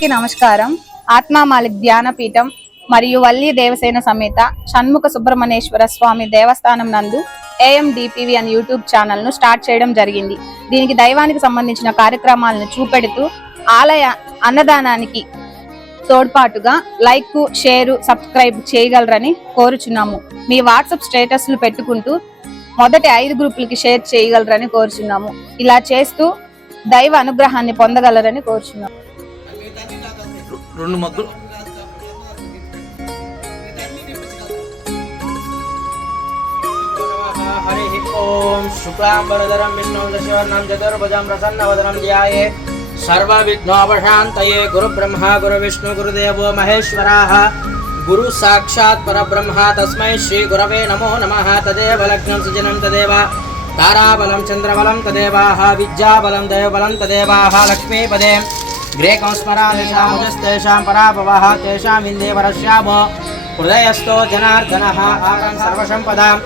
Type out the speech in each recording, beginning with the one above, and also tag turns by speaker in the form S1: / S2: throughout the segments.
S1: అందరికీ నమస్కారం ఆత్మామాలి ధ్యానపీఠం మరియు వల్లి దేవసేన సమేత షణ్ముఖ సుబ్రహ్మణ్యేశ్వర స్వామి దేవస్థానం నందు ఏఎండిపివి అని యూట్యూబ్ ఛానల్ను స్టార్ట్ చేయడం జరిగింది దీనికి దైవానికి సంబంధించిన కార్యక్రమాలను చూపెడుతూ ఆలయ అన్నదానానికి తోడ్పాటుగా లైక్ షేరు సబ్స్క్రైబ్ చేయగలరని కోరుచున్నాము మీ వాట్సాప్ స్టేటస్లు పెట్టుకుంటూ మొదటి ఐదు గ్రూపులకి షేర్ చేయగలరని కోరుచున్నాము ఇలా చేస్తూ దైవ అనుగ్రహాన్ని పొందగలరని కోరుచున్నాము రెండు మగ్గులు
S2: ఓం శుక్లాంబరధరం విష్ణు దశవర్ణం చతుర్భుజం ప్రసన్నవదనం ధ్యాయే సర్వవిఘ్నోపశాంతయే గురు బ్రహ్మ గురు విష్ణు గురుదేవో మహేశ్వరాः గురు సాక్షాత్ పరబ్రహ్మ తస్మై శ్రీ గురవే నమో నమః తదేవ సుజనం తదేవ ताराबलं चन्द्रबलं तदेवाः विद्याबलं देवबलं तदेवाः लक्ष्मीपदे గ్రేకంస్మరాజేషాం పరాభవ తేషాం ఇందే పరశ్యామో హృదయస్థో జనార్దన ఆరం సర్వసంపదాం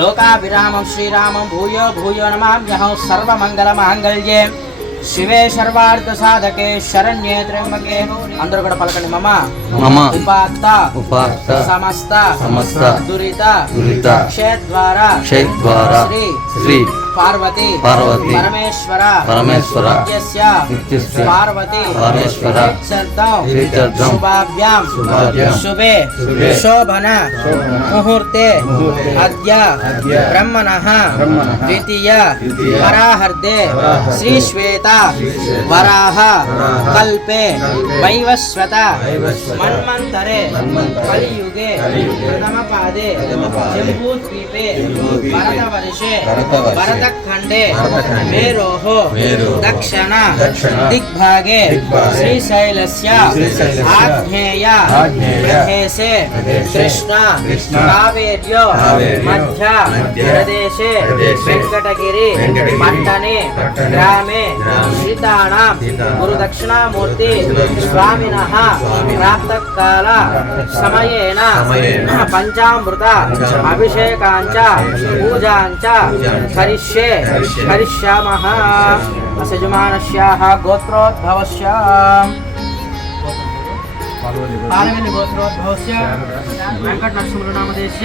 S2: లోకాభిరామం శ్రీరామం భూయో భూయో నమామ్యహం సర్వమంగళమాంగళ్యే శివే సర్వార్థ సాధకే శరణ్యే త్రయంబకే అందరూ కూడా పలకండి మమ మమ ఉపాత్త ఉపాత్త సమస్త సమస్త దురిత దురిత క్షేద్వార
S3: క్షేద్వార
S2: శ్రీ శ్రీ पार्वती पार्वती परमेश्वर परमेश्वर पार्वती परमेश्वर शुभाभ्याम शुभे शोभना मुहूर्ते अद्य ब्रह्मणः द्वितीय श्री श्वेता वराह कल्पे वैवस्वत मन्मन्तरे कलियुगे नमपादे जम्बूद्वीपे भरतवर्षे भरत खंडे मेरो दक्षिण दिग्भागे श्रीशैलस्य आग्नेय प्रदेशे कृष्णा मध्य प्रदेश वेङ्कटगिरि मण्डने ग्रामे श्रिताणां गुरुदक्षिणामूर्ति स्वामिनः प्रातःकाल समयेन पञ्चामृत अभिषेकाञ्च पूजाञ्च करिष्य
S3: भविष्ये
S2: करिष्यामः असजमानस्याः गोत्रोद्भवस्याम्
S4: पालवेनि गोत्रोद्भवस्य वेङ्कटनरसिंहनामदेश्य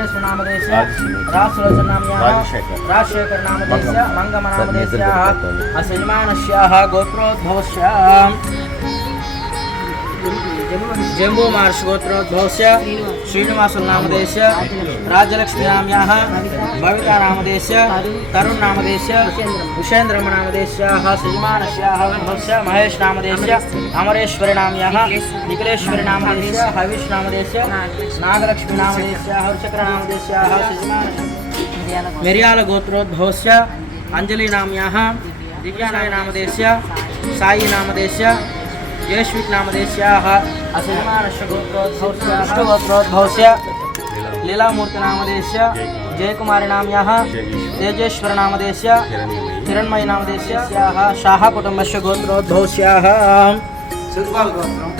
S5: राजशेखर
S4: नाम राजशेखर नामदेश
S5: मङ्गम नामदेश्याः
S4: जम्मू मार्षगोत्र श्रीनिवास नामदेश राजलक्ष्मीनाम्या भवितामदेश तरुण नामदेश
S5: उषेन्द्रमनामदेश श्रीमान भवस्य
S4: महेश नामदेश
S5: अमरेश्वरी नाम्या
S4: निखिलेश्वरी नाम
S5: हविश नामदेश
S4: नागलक्ष्मी नामदेश
S5: हरचक्र नामदेश
S4: मेरियाल गोत्रोद्भवस्य
S5: अंजलि नाम्या
S4: दिव्यालय नामदेश
S5: साई नामदेश
S4: यश्विकनामदेश्याः
S5: असमानस्य
S4: गोत्रोद्भवस्य लीलामूर्तिनामदेश्य
S5: जयकुमारिनाम्याः
S4: तेजेश्वरनामदेश्य
S5: हिरण्मयनामदेश्याः शाहकुटुम्बस्य गोत्रोद्भवस्याः
S4: सुखपाल्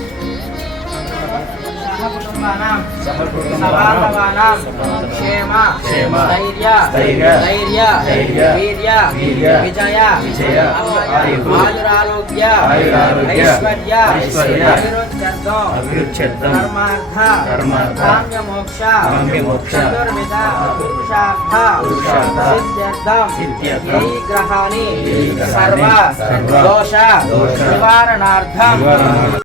S4: ग्रहा सर्व
S5: दोष निवार